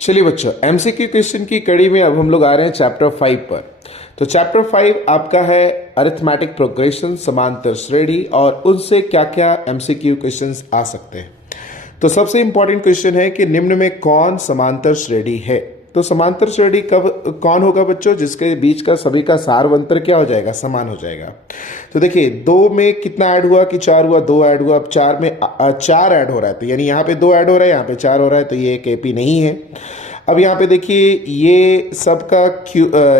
चलिए बच्चों, MCQ question की कड़ी में अब हम लोग आ रहे हैं चैप्टर 5 पर। तो चैप्टर 5 आपका है अरिथमेटिक प्रोग्रेशन, समांतर श्रेणी और उनसे क्या क्या एमसीक्यू क्वेश्चंस आ सकते हैं। तो सबसे इंपॉर्टेंट क्वेश्चन है कि निम्न में कौन समांतर श्रेणी है। तो समांतर श्रेणी कब कौन होगा बच्चों? जिसके बीच का सभी का सारवंतर क्या हो जाएगा? समान हो जाएगा। तो देखिए, दो में कितना ऐड हुआ कि चार हुआ, दो ऐड हुआ, अब चार में चार ऐड हो रहा है, तो यानी यहाँ पे दो ऐड हो रहा है, यहाँ पे चार हो रहा है, तो ये एक एपी नहीं है। अब यहाँ पे देखिए, ये सबका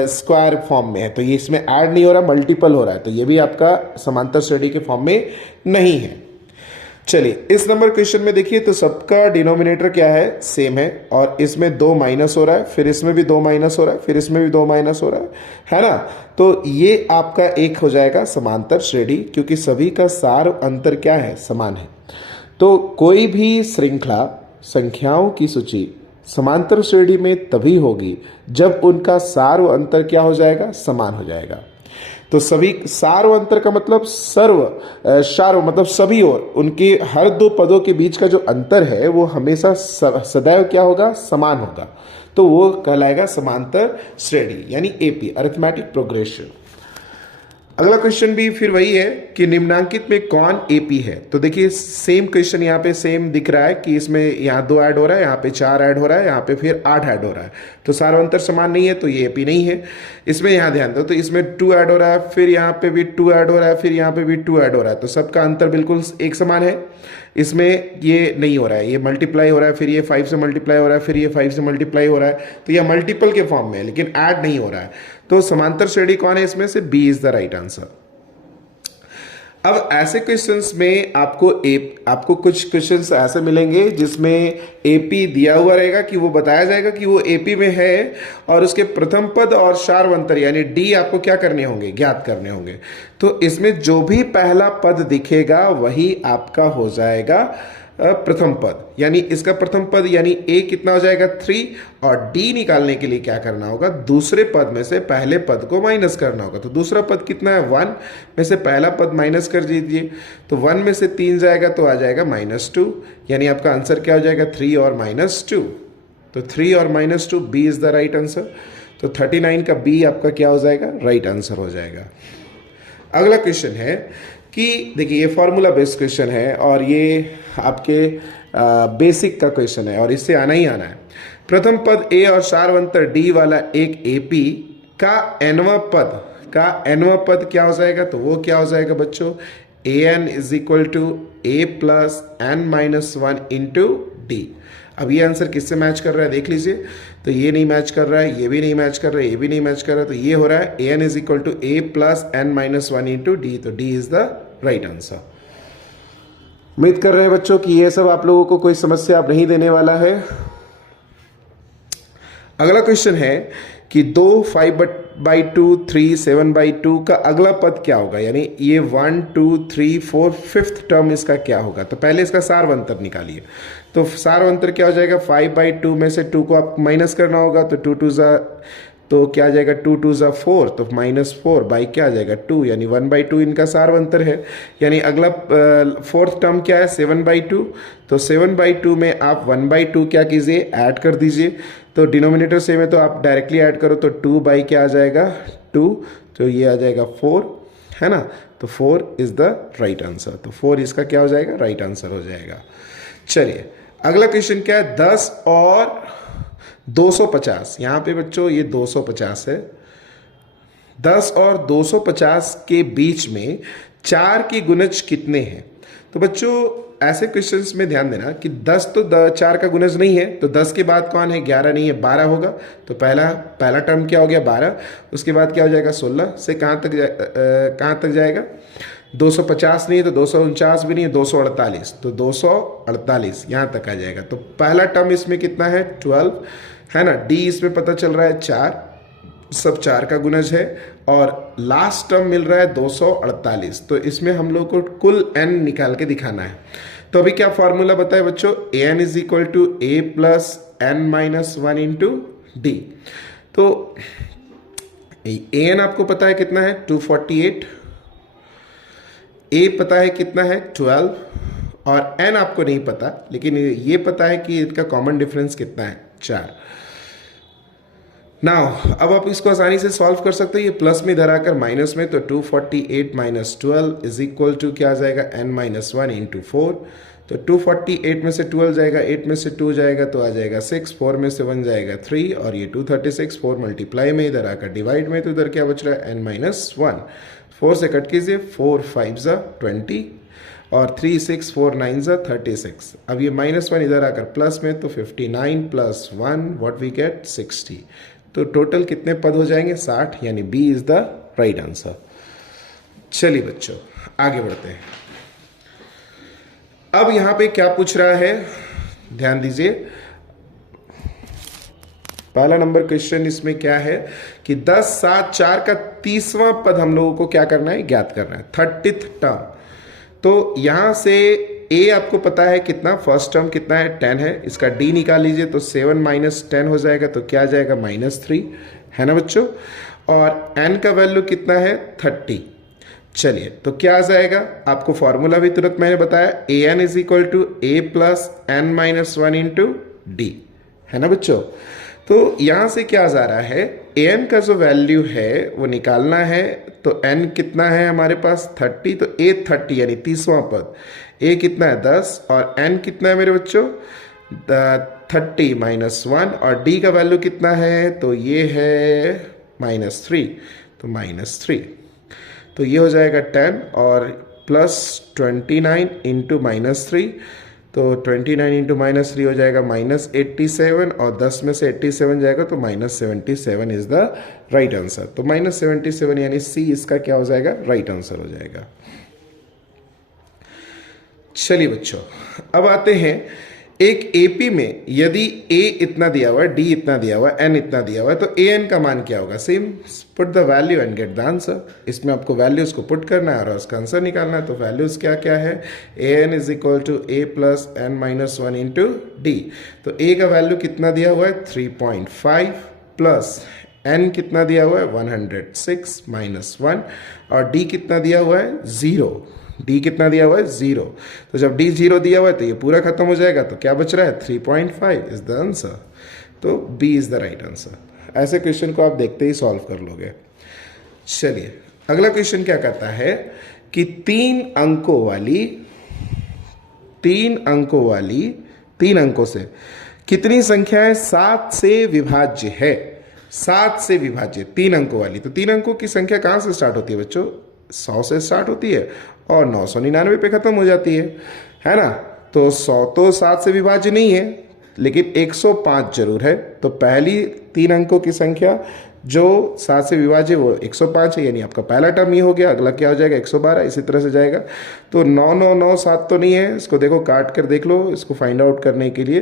स्क्वायर फॉर्म में है, तो ये इसमें ऐड नहीं हो रहा, मल्टीपल हो रहा है, तो ये भी आपका समांतर श्रेणी के फॉर्म में नहीं है। चलिए, इस नंबर क्वेश्चन में देखिए, तो सबका डिनोमिनेटर क्या है? सेम है, और इसमें दो माइनस हो रहा है, फिर इसमें भी दो माइनस हो रहा है, फिर इसमें भी दो माइनस हो रहा है ना? तो ये आपका एक हो जाएगा समांतर श्रेणी, क्योंकि सभी का सार अंतर क्या है? समान है। तो कोई भी श्रृंखला संख्याओं की सूची समांतर श्रेणी में तभी होगी जब उनका सार अंतर क्या हो जाएगा? समान हो जाएगा। तो सभी सार्व अंतर का मतलब सार्व मतलब सभी ओर, उनके हर दो पदों के बीच का जो अंतर है वो हमेशा सदैव क्या होगा? समान होगा। तो वो कहलाएगा समांतर श्रेणी, यानी एपी, अरिथमेटिक प्रोग्रेशन। अगला क्वेश्चन भी फिर वही है कि निम्नांकित में कौन एपी है। तो देखिए, सेम क्वेश्चन यहाँ पे सेम दिख रहा है कि इसमें यहाँ दो ऐड हो रहा है, यहाँ पे चार ऐड हो रहा है, यहाँ पे फिर आठ ऐड हो रहा है, तो सार्वंतर समान नहीं है, तो ये एपी नहीं है। इसमें यहाँ ध्यान दो, तो इसमें टू ऐड हो रहा है, फिर यहाँ पे भी टू ऐड हो रहा है, फिर यहाँ पे भी टू ऐड हो रहा है, तो सबका अंतर बिल्कुल एक समान है। इसमें ये नहीं हो रहा है, ये मल्टीप्लाई हो रहा है, फिर ये 5 से मल्टीप्लाई हो रहा है, फिर ये 5 से मल्टीप्लाई हो रहा है, तो यह मल्टीपल के फॉर्म में है, लेकिन ऐड नहीं हो रहा है। तो समांतर श्रेणी कौन है इसमें से? B is the right answer. अब ऐसे क्वेश्चंस में आपको कुछ क्वेश्चंस ऐसे मिलेंगे जिसमें एपी दिया हुआ रहेगा, कि वो बताया जाएगा कि वो एपी में है, और उसके प्रथम पद और सार्वंतर यानी डी आपको क्या करने होंगे? ज्ञात करने होंगे। तो इसमें जो भी पहला पद दिखेगा वही आपका हो जाएगा प्रथम पद, यानी इसका प्रथम पद यानी ए कितना हो जाएगा? 3, और डी निकालने के लिए क्या करना होगा? दूसरे पद में से पहले पद को माइनस करना होगा। तो दूसरा पद कितना है? 1 में से पहला पद माइनस कर दीजिए, तो 1 में से 3 जाएगा तो आ जाएगा -2, यानी आपका आंसर क्या हो जाएगा? 3 और -2। तो 3 और -2, B is the right answer. तो 39 का बी आपका क्या हो जाएगा? राइट आंसर हो जाएगा। अगला क्वेश्चन है कि देखिए, ये फॉर्मूला बेस्ड क्वेश्चन है और ये आपके बेसिक का क्वेश्चन है और इससे आना ही आना है। प्रथम पद ए और सार्वंतर डी वाला एक एपी का एनवा पद क्या हो जाएगा? तो वो क्या हो जाएगा बच्चों? A N is equal to A plus N minus one into d. अब ये आंसर किससे मैच कर रहा है देख लीजिए। तो ये नहीं मैच कर रहा है, ये भी नहीं मैच कर रहा है, ये भी नहीं मैच कर रहा है, तो ये हो रहा है a N is equal to A plus N minus one into D. तो d is the right answer. उम्मीद कर रहे हैं बच्चों कि ये सब आप लोगों को कोई समस्या अब नहीं देने वाला है। अगला क्वेश्चन है कि 2 5/2 3 7/2 का अगला पद क्या होगा, यानी ये 1 2 3 4 5th टर्म इसका क्या होगा। तो पहले इसका सार्वंतर निकालिए। तो सार्वंतर क्या हो जाएगा? 5/2 में से 2 को आप माइनस करना होगा, तो 2 2 ज़ा, तो क्या आ जाएगा? 2 2 ज़ा 4, तो -4 बाई क्या आ जाएगा? 2, यानी 1/2 इनका सार्वंतर है। यानी अगला फोर्थ टर्म क्या है? 7/2। तो 7/2 में आप 1/2 क्या कीजिए? ऐड कर दीजिए। तो डिनोमिनेटर सेम है तो आप डायरेक्टली ऐड करो, तो 2 बाई क्या आ जाएगा? 2, तो ये आ जाएगा 4, है ना? तो 4 इज द राइट आंसर। तो 4 इसका क्या हो जाएगा? राइट आंसर हो जाएगा। चलिए, अगला क्वेश्चन क्या है? 10 और 250। यहां पे बच्चों ये 250 है। 10 और 250 के बीच में 4 के गुणज कितने हैं? तो बच्चों ऐसे क्वेश्चंस में ध्यान देना कि 10 तो 4 का गुणज नहीं है, तो 10 के बाद कौन है? 11 नहीं है, 12 होगा। तो पहला टर्म क्या हो गया? 12। उसके बाद क्या हो जाएगा? 16 से कहाँ तक जाएगा? 250 नहीं है, तो 249 भी नहीं है, 248। तो 248 यहाँ तक आ जाएगा। तो पहला टर्म इसमें कितना है? 12, है ना? डी इसमें पता चल रहा है 4, सब 4 का गुणज है, और लास्ट टर्म मिल रहा है 248। तो इसमें हम लोग को कुल n निकाल के दिखाना है। तो अभी क्या फॉर्मूला बताए बच्चों? A N is equal to A plus N minus one into D. तो ए एन आपको पता है कितना है? 248। ए पता है कितना है? 12, और n आपको नहीं पता, लेकिन ये पता है कि इनका कॉमन डिफरेंस कितना है, 4। नाउ अब आप इसको आसानी से सॉल्व कर सकते हो, ये प्लस में इधर आकर माइनस में, तो 248 माइनस 12 इज इक्वल टू क्या आ जाएगा, n माइनस 1 इंटू 4। तो 248 में से 12 जाएगा, 8 में से 2 जाएगा तो आ जाएगा 6, 4 में से 1 जाएगा 3, और ये 236, 4 मल्टीप्लाई में इधर आकर डिवाइड में, तो इधर क्या बच रहा है, n माइनस 1। 4 से कट कीजिए, 4 5 ज़ा 20 और 3 6 4 9 ज़ा 36। अब ये माइनस 1 इधर आकर प्लस में, तो 59 प्लस 1 व्हाट वी गेट 60। तो टोटल कितने पद हो जाएंगे, 60, यानी B is the right answer. चलिए बच्चों आगे बढ़ते हैं। अब यहां पे क्या पूछ रहा है, ध्यान दीजिए। पहला नंबर क्वेश्चन इसमें क्या है कि 10 7 4 का 30वां पद हम लोगों को क्या करना है, ज्ञात करना है, 30th टर्म। तो यहां से ए आपको पता है कितना, फर्स्ट टर्म कितना है, 10 है, इसका डी निकाल लीजिए तो 7 माइनस 10 हो जाएगा, तो क्या आ जाएगा, -3, है ना बच्चों। और एन का वैल्यू कितना है, 30। चलिए तो क्या आ जाएगा, आपको फॉर्मूला भी तुरंत मैंने बताया, a N is equal to A plus N minus 1 into d, है ना बच्चों। तो यहां से क्या जा रहा है, ए एन का जो वैल्यू है वो निकालना है, तो एन कितना है हमारे पास, 30, तो ए 30 यानी 30वां पद, ए कितना है 10 और एन कितना है मेरे बच्चों, 30 माइनस 1, और डी का वैल्यू कितना है, तो ये है -3, तो -3, तो ये हो जाएगा 10 और प्लस 29 इंटू -3, तो 29 इंटू -3 हो जाएगा -87, और 10 में से 87 जाएगा तो -77 इज द राइट आंसर। तो -77 यानी सी इसका क्या हो जाएगा, राइट आंसर हो जाएगा। चलिए बच्चों अब आते हैं, एक एपी में यदि ए इतना दिया हुआ है, डी इतना दिया हुआ है, एन इतना दिया हुआ है, तो ए एन का मान क्या होगा, same put the value and get the answer. इसमें आपको वैल्यूज को पुट करना है और उसका आंसर निकालना है। तो वैल्यूज क्या क्या है, a N is equal to A plus N minus 1 into D. तो ए का वैल्यू कितना दिया हुआ है, 3.5 प्लस एन कितना दिया हुआ है, 106 माइनस 1, और डी कितना दिया हुआ है, 0। डी कितना दिया हुआ है, 0। तो जब डी 0 दिया हुआ है तो ये पूरा खत्म हो जाएगा, तो क्या बच रहा है, 3.5 इज द आंसर। तो B is the right answer. ऐसे क्वेश्चन को आप देखते ही सॉल्व कर लोगे। चलिए अगला क्वेश्चन क्या कहता है कि 3 अंकों से कितनी संख्याएं 7 से विभाज्य है, 7 से विभाज्य 3 अंकों वाली। तो 3 अंकों की संख्या कहां से स्टार्ट होती है बच्चों, 100 से स्टार्ट होती है और 999 पे खत्म हो जाती है ना। तो 100 तो 7 से विभाज्य नहीं है, लेकिन 105 जरूर है। तो पहली 3 अंकों की संख्या जो 7 से विभाज्य वो 105 है, यानी आपका पहला टर्म ये हो गया। अगला क्या हो जाएगा, 112, इसी तरह से जाएगा। तो 9997 तो नहीं है, इसको देखो काट कर देख लो इसको फाइंड आउट करने के लिए।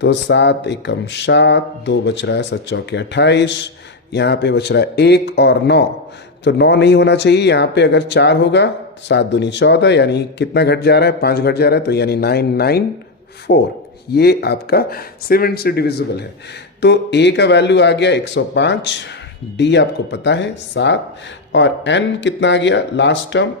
तो 7 एकम 7, 2 बच रहा है, 7 चौके 28, यहाँ पे बच रहा है 1 और 9। तो 9 नहीं होना चाहिए, यहाँ पे अगर 4 होगा तो 7 दूनी 14, यानी कितना घट जा रहा है, 5 घट जा रहा है, तो यानी 994। ये आपका 7 से डिविजिबल है। तो a का वैल्यू आ गया 105, d आपको पता है 7, और n कितना आ गया, लास्ट टर्म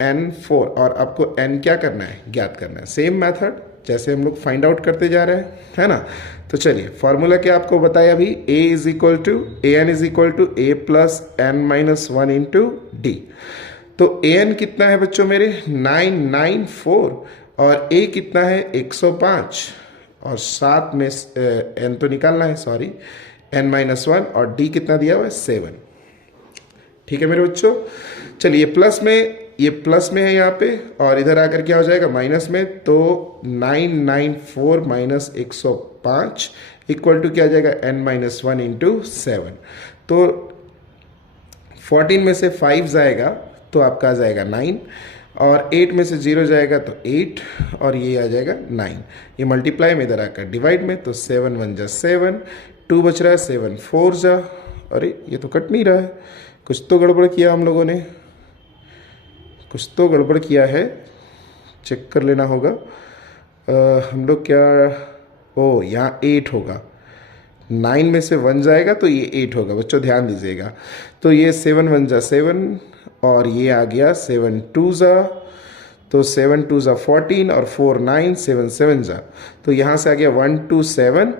n 4, और आपको n क्या करना है, ज्ञात करना है। सेम मेथड जैसे हम लोग फाइंड आउट करते जा रहे हैं, है ना। तो चलिए फॉर्मूला क्या आपको बताया अभी, a is equal to A N is equal to A plus N minus 1 into D. तो ए एन कितना है बच्चों मेरे, 994, और a कितना है 105, और 7 में n तो निकालना है, सॉरी, n माइनस 1, और d कितना दिया हुआ है 7। ठीक है मेरे बच्चों। चलिए ये प्लस में है यहाँ पे, और इधर आकर क्या हो जाएगा माइनस में। तो 994 माइनस 105 इक्वल टू क्या आ जाएगा, n माइनस 1 इंटू 7। तो 14 में से 5 जाएगा तो आपका आ जाएगा 9, और 8 में से 0 जाएगा तो 8, और ये आ जाएगा 9। ये मल्टीप्लाई में इधर आकर डिवाइड में, तो 7 1 जा 7, 2 बच रहा है, 7 4 जा, अरे ये तो कट नहीं रहा है, कुछ तो गड़बड़ किया हम लोगों ने, कुछ तो गड़बड़ किया है, चेक कर लेना होगा। हम लोग क्या, ओ यहाँ 8 होगा, 9 में से 1 जाएगा तो ये 8 होगा बच्चों, ध्यान दीजिएगा। तो ये 7 1 जा 7, और ये आ गया 7 2 जा तो 7 2 ज़ा 14 और 4 9 7 7 ज़ा, तो यहाँ से आ गया 1 2 7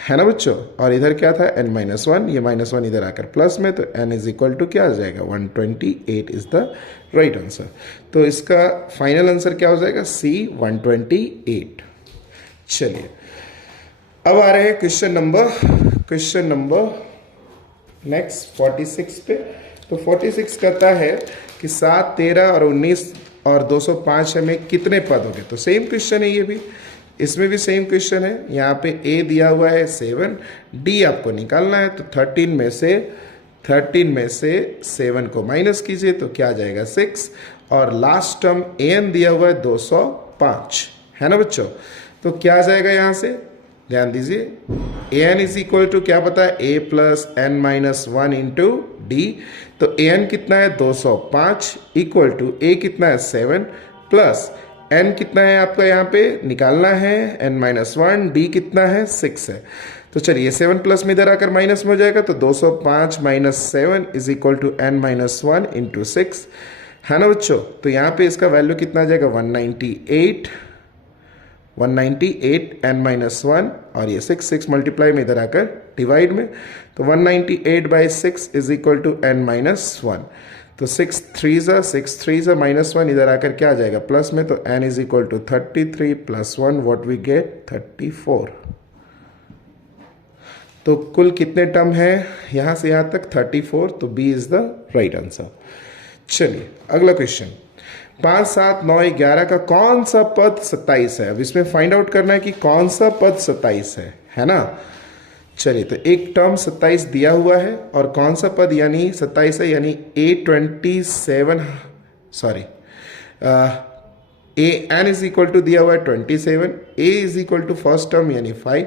है ना बच्चों। और इधर क्या था n-1, ये -1 इधर आकर प्लस में, तो n इज इक्वल टू क्या आ जाएगा 128 इज द राइट आंसर। तो इसका फाइनल आंसर क्या हो जाएगा C 128। चलिए अब आ रहे हैं क्वेश्चन नंबर नेक्स्ट 46 पे। तो 46 कहता है कि 7 13 और 19 और 205 में कितने पद होंगे। तो सेम क्वेश्चन है ये भी, इसमें भी सेम क्वेश्चन है। यहाँ पे A दिया हुआ है 7, D आपको निकालना है। तो 13 में से 7 को माइनस कीजिए तो क्या आ जाएगा 6, और लास्ट टर्म AN दिया हुआ है 205 है ना बच्चों। तो क्या आ जाएगा यहाँ से, ध्यान दीजिए, AN इज इक्वल टू क्या पता है A plus n-1 into D। तो AN कितना है 205 इक्वल टू A कितना है 7 प्लस n कितना है आपका यहाँ पे निकालना है n-1, D कितना है 6 है। तो चलिए 7 प्लस में इधर आकर माइनस में हो जाएगा, तो 205 minus 7 is equal to n-1 into 6 है ना बच्चों। तो यहाँ पे इसका वैल्यू कितना आ जाएगा 198 n-1, और ये 6 मल्टीप्लाई में इधर आकर डिवाइड में, तो 198 by 6 is equal to n-1। तो 6 3 ज़ा -1 इधर आकर क्या आ जाएगा प्लस में, तो n is equal to 33 plus 1 what we get 34। तो कुल कितने टर्म है यहां से यहां तक 34, तो B is the right answer. चलिए अगला क्वेश्चन, 5 7 9 11 का कौन सा पद 27 है। अब इसमें फाइंड आउट करना है कि कौन सा पद 27 है ना। चलिए तो एक टर्म 27 दिया हुआ है और कौन सा पद यानी 27 है, यानी n इज इक्वल टू दिया हुआ है 27, A is equal to first term यानी 5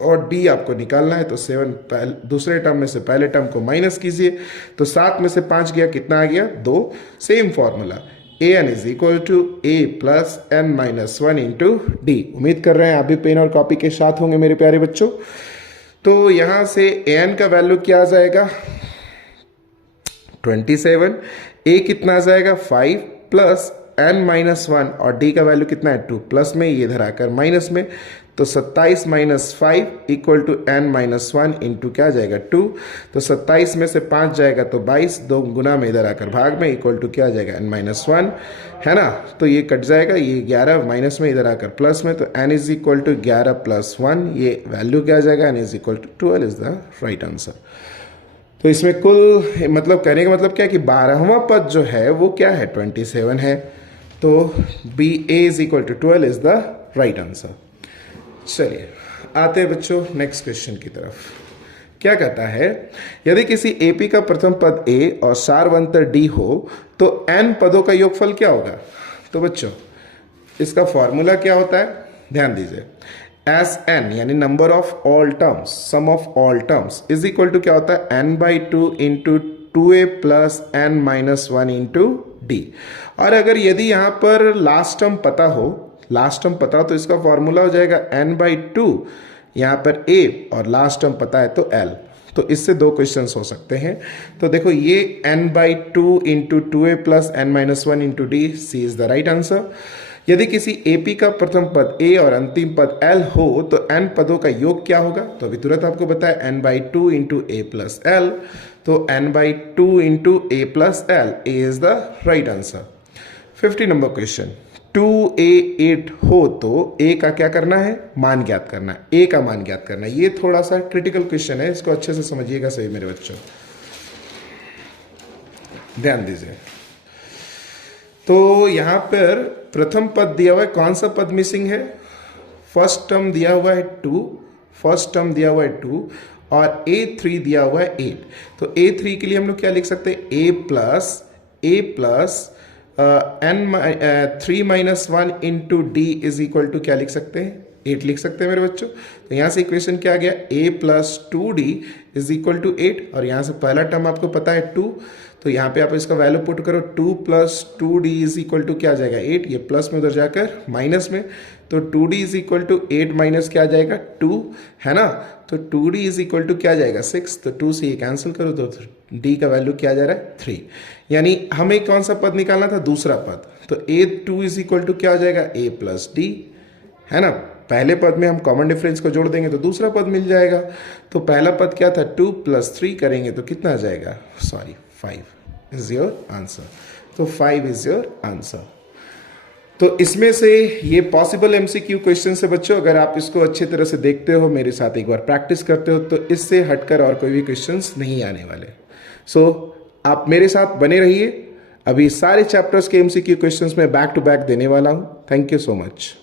और D आपको निकालना है। तो 7 दूसरे टर्म में से पहले टर्म को माइनस कीजिए, तो 7 में से 5 गया कितना आ गया 2। Same formula AN is equal to A plus n-1 into D। उम्मीद कर रहे हैं आप भी पेन और कॉपी के साथ होंगे मेरे प्यारे बच्चों। तो यहां से AN का वैल्यू क्या आ जाएगा 27, A कितना आ जाएगा 5 प्लस n-1 और D का वैल्यू कितना है 2 प्लस में, ये इधर आकर माइनस में, तो 27 minus 5 equal to n-1 into क्या जाएगा 2। तो 27 में से 5 जाएगा तो 22, 2 गुना में इधर आकर भाग में इक्वल टू क्या जाएगा n-1 है ना। तो ये कट जाएगा, ये 11 माइनस में इधर आकर प्लस में, तो n is equal to 11 plus 1, ये वैल्यू क्या आ जाएगा n is equal to 12 is the right answer. तो इसमें कुल मतलब कहने का मतलब क्या है कि 12वां पद जो है वो क्या है 27 है। तो B A is equal to 12 is the right answer. चलिए आते हैं बच्चों नेक्स्ट क्वेश्चन की तरफ। क्या कहता है, यदि किसी AP का प्रथम पद A और सारवंतर D हो तो n पदों का योगफल क्या होगा। तो बच्चों इसका फॉर्मूला क्या होता है, ध्यान दीजिए, Sn यानी number of all terms, sum of all terms is equal to क्या होता है n/2 into 2a plus n-1 into D। और अगर यदि यहां पर लास्ट टर्म पता हो तो इसका फॉर्मूला हो जाएगा n/2, यहां पर a और लास्ट टर्म पता है तो l। तो इससे 2 क्वेश्चंस हो सकते हैं। तो देखो ये n/2 into 2a plus n-1 into D, C is the right answer. यदि किसी AP का प्रथम पद A और अंतिम पद L हो तो n पदों का योग क्या होगा। तो अभी तुरंत आपको बताया n/2 into A plus L, तो n/2 into A plus L, A is the right answer. 50 number question, 2a 8 हो तो A का क्या करना है, मान ज्ञात करना है, A का मान ज्ञात करना है। ये थोड़ा सा क्रिटिकल क्वेश्चन है, इसको अच्छे से समझिएगा सही मेरे बच्चों, ध्यान दीजिए। तो यहां पर प्रथम पद दिया हुआ है, कौन सा पद मिसिंग है, फर्स्ट टर्म दिया हुआ है 2 और A3 दिया हुआ है 8। तो A3 के लिए हम लोग क्या लिख सकते हैं, A plus n/3-1 into D is equal to क्या लिख सकते हैं 8 लिख सकते हैं मेरे बच्चों। तो यहाँ से इक्वेशन क्या आ गया, A plus 2D is equal to 8, और यहाँ से पहला टर्म आपको पता है 2, तो यहाँ पे आप इसका वैल्यू पुट करो, 2 plus 2D is equal to क्या आ जाएगा 8, ये प्लस में उधर जाकर माइनस में, तो 2D is equal to 8 minus क्या आ जाएगा 2 है ना। तो 2D इज इक्वल टू क्या आ जाएगा 6, तो 2 से ये कैंसिल करो तो डी का वैल्यू क्या जा रहा है 3, यानी हमें कौन सा पद निकालना था, दूसरा पद। तो a2 इज इक्वल टू क्या हो जाएगा a प्लस डी, है ना। पहले पद में हम कॉमन डिफरेंस को जोड़ देंगे तो दूसरा पद मिल जाएगा। तो पहला पद क्या था 2 प्लस 3 करेंगे तो कितना आ जाएगा, सॉरी 5 इज योर आंसर। तो 5 इज योर आंसर। तो इसमें से ये पॉसिबल एमसीक्यू क्वेश्चन से बच्चों, अगर आप इसको अच्छे तरह से देखते हो, मेरे साथ एक बार प्रैक्टिस करते हो, तो इससे हटकर और कोई भी क्वेश्चंस नहीं आने वाले। सो आप मेरे साथ बने रहिए। अभी सारे चैप्टर्स के एमसीक्यू क्वेश्चंस मैं बैक टू बैक देने वाला हूं। Thank you so much.